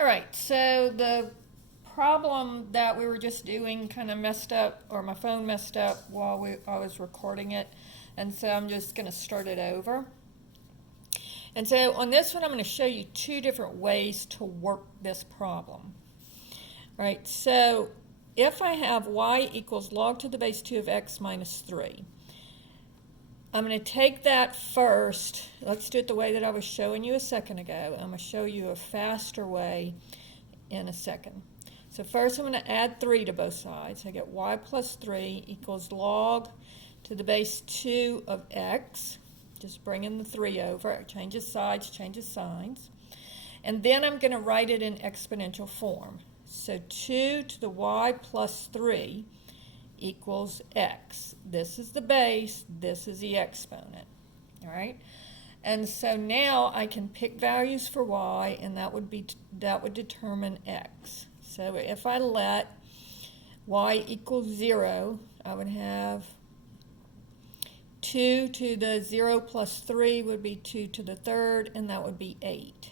All right, so the problem that we were just doing kind of messed up, or my phone messed up while I was recording it, and so I'm just going to start it over. And so on this one, I'm going to show you two different ways to work this problem. All right, so if I have y equals log to the base 2 of x minus 3, I'm going to take that first. Let's do it the way that I was showing you a second ago. I'm going to show you a faster way in a second. So first I'm going to add 3 to both sides. I get y plus 3 equals log to the base 2 of x. Just bringing the 3 over. It changes sides, changes signs. And then I'm going to write it in exponential form. So 2 to the y plus 3 equals x. This is the base, this is the exponent. All right? And so now I can pick values for y, and that would determine x. So if I let y equal 0, I would have 2 to the 0 plus 3 would be 2 to the third, and that would be 8.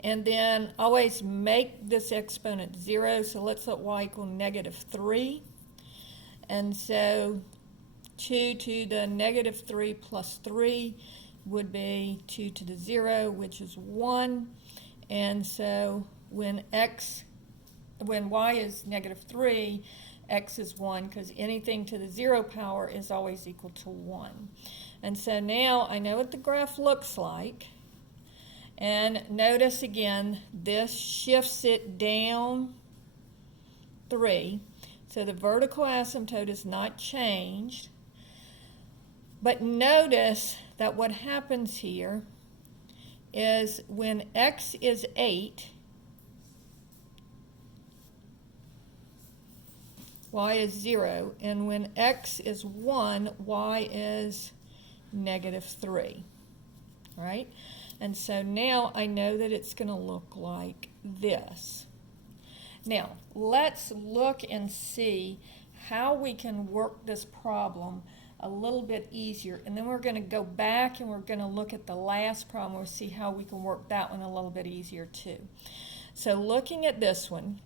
And then always make this exponent 0, so let's let y equal negative 3. And so 2 to the negative 3 plus 3 would be 2 to the 0, which is 1. And so when y is negative 3, x is 1, because anything to the 0 power is always equal to 1. And so now I know what the graph looks like. And notice again, this shifts it down 3. So the vertical asymptote is not changed. But notice that what happens here is when x is 8, y is 0. And when x is 1, y is negative 3. All right? And so now I know that it's going to look like this. Now, let's look and see how we can work this problem a little bit easier. And then we're going to go back and we're going to look at the last problem. We'll see how we can work that one a little bit easier too. So looking at this one,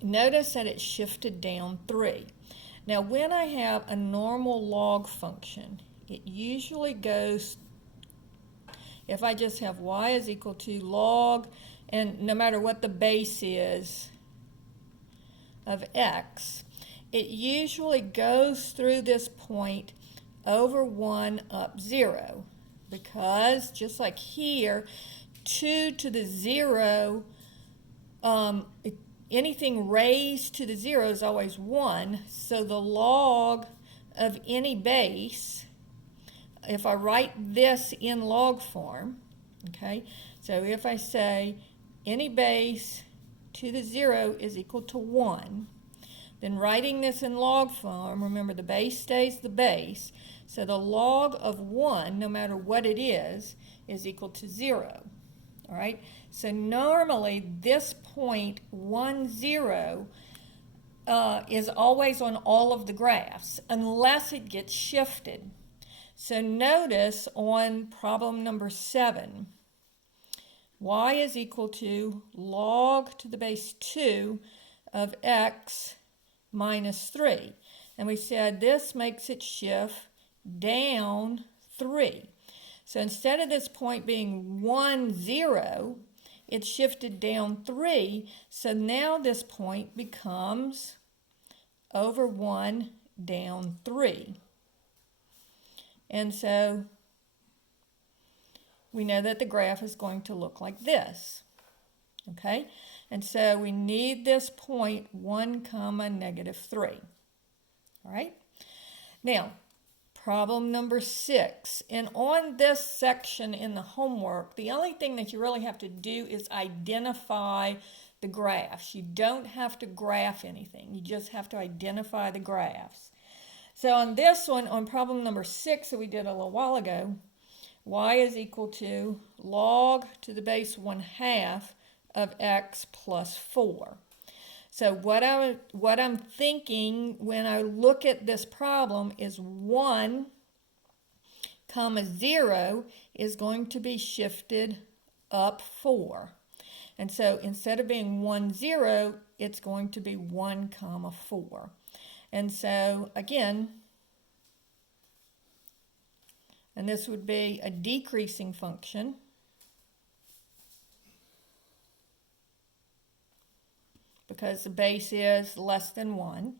notice that it shifted down 3. Now, when I have a normal log function, it usually goes, if I just have y is equal to log, and no matter what the base is of x, it usually goes through this point over 1 up 0, because just like here, 2 to the 0, anything raised to the 0 is always 1, so the log of any base, if I write this in log form, okay, so if I say any base to the 0 is equal to 1, then writing this in log form, remember the base stays the base, so the log of 1, no matter what it is equal to 0. All right, so normally this point 1, 0 is always on all of the graphs unless it gets shifted. So notice on problem number 7, y is equal to log to the base 2 of x minus 3. And we said this makes it shift down 3. So instead of this point being 1, 0, it shifted down 3. So now this point becomes over 1 down 3. And so we know that the graph is going to look like this. Okay? And so we need this point 1 comma negative 3. All right? Now, problem number 6. And on this section in the homework, the only thing that you really have to do is identify the graphs. You don't have to graph anything. You just have to identify the graphs. So on this one, on problem number 6 that we did a little while ago, y is equal to log to the base 1/2 of x plus 4. So what I'm thinking when I look at this problem is 1 comma 0 is going to be shifted up 4. And so instead of being 1, 0, it's going to be 1, 4. And so again, and this would be a decreasing function. Because the base is less than 1.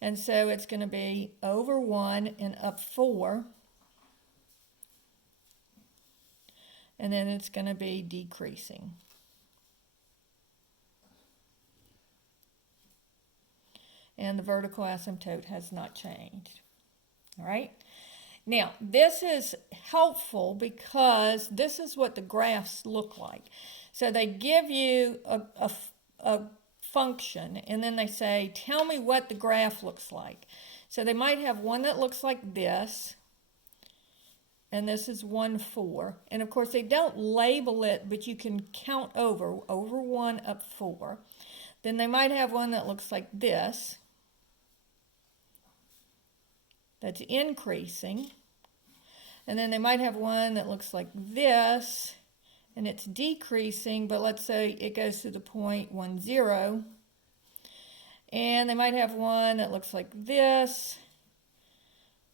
And so it's going to be over 1 and up 4. And then it's going to be decreasing. And the vertical asymptote has not changed. All right? Now, this is helpful because this is what the graphs look like. So they give you a function, and then they say, tell me what the graph looks like. So they might have one that looks like this, and this is 1, 4. And of course, they don't label it, but you can count over 1, up 4. Then they might have one that looks like this, that's increasing. And then they might have one that looks like this, and it's decreasing, but let's say it goes to the point 1, 0. And they might have one that looks like this,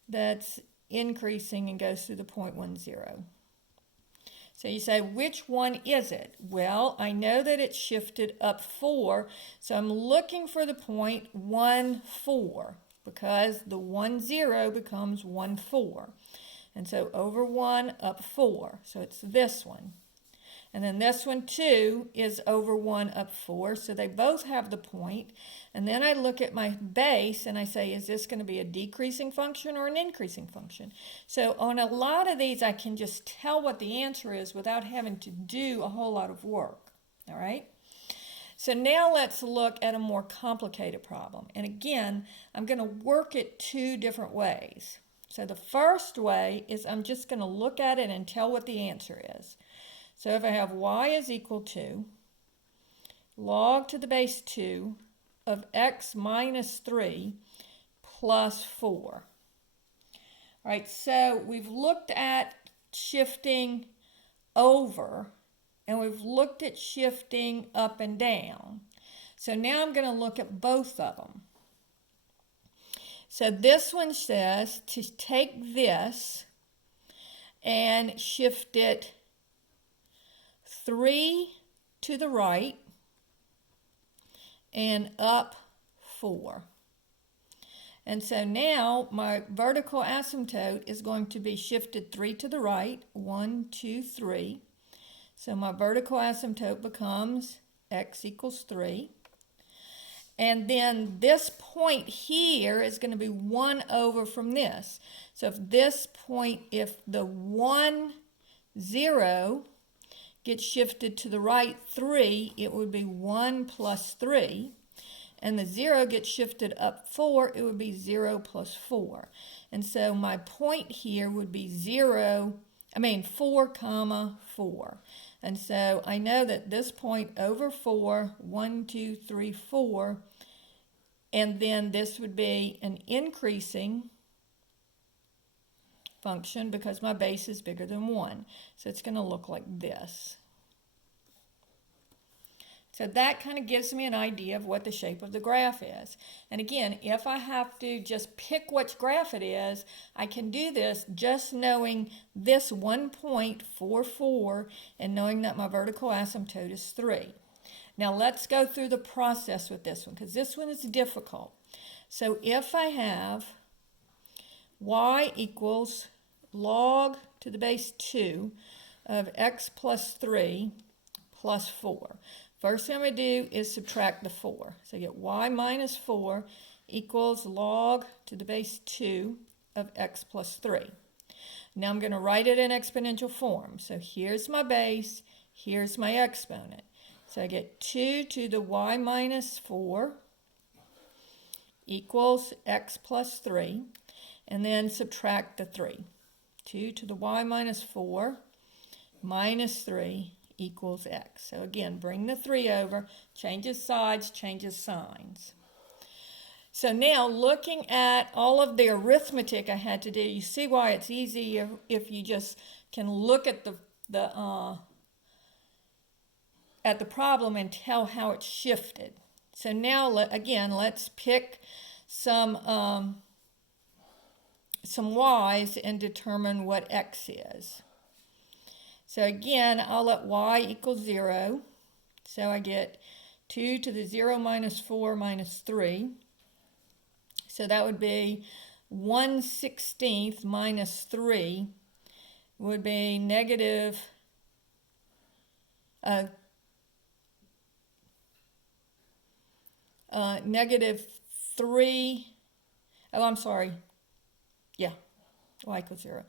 that's increasing and goes through the point 1, 0. So you say, which one is it? Well, I know that it's shifted up 4, so I'm looking for the point 1, 4, because the 1, 0 becomes 1, 4. And so over 1, up 4, so it's this one. And then this one too is over 1, up 4, so they both have the point. And then I look at my base and I say, is this going to be a decreasing function or an increasing function? So on a lot of these, I can just tell what the answer is without having to do a whole lot of work. All right? So now let's look at a more complicated problem. And again, I'm going to work it 2 different ways. So the first way is I'm just going to look at it and tell what the answer is. So if I have y is equal to log to the base 2 of x minus 3 plus 4. All right, so we've looked at shifting over, and we've looked at shifting up and down. So now I'm going to look at both of them. So this one says to take this and shift it 3 to the right and up 4. And so now my vertical asymptote is going to be shifted 3 to the right, 1, 2, 3. So my vertical asymptote becomes x equals 3. And then this point here is going to be 1 over from this. So if this point, if the 1, 0 gets shifted to the right 3, it would be 1 plus 3. And the 0 gets shifted up 4, it would be 0 plus 4. And so my point here would be 4, comma 4. And so I know that this point over 4, 1, 2, 3, 4, and then this would be an increasing function because my base is bigger than 1. So it's going to look like this. So that kind of gives me an idea of what the shape of the graph is. And again, if I have to just pick which graph it is, I can do this just knowing this 1.44 and knowing that my vertical asymptote is 3. Now let's go through the process with this one because this one is difficult. So if I have y equals log to the base 2 of x plus 3 plus 4. First thing I'm going to do is subtract the 4. So I get y minus 4 equals log to the base 2 of x plus 3. Now I'm going to write it in exponential form. So here's my base, here's my exponent. So I get 2 to the y minus 4 equals x plus 3, and then subtract the 3. 2 to the y minus 4 minus 3 equals x. So again, bring the 3 over, changes sides, changes signs. So now looking at all of the arithmetic I had to do, you see why it's easy if you just can look at the at the problem and tell how it shifted. So now, again, let's pick some y's and determine what x is. So again, I'll let y equal 0. So I get 2 to the 0 minus 4 minus 3. So that would be 1/16 minus 3 would be negative negative 3. Oh, I'm sorry. Yeah, y equals 0.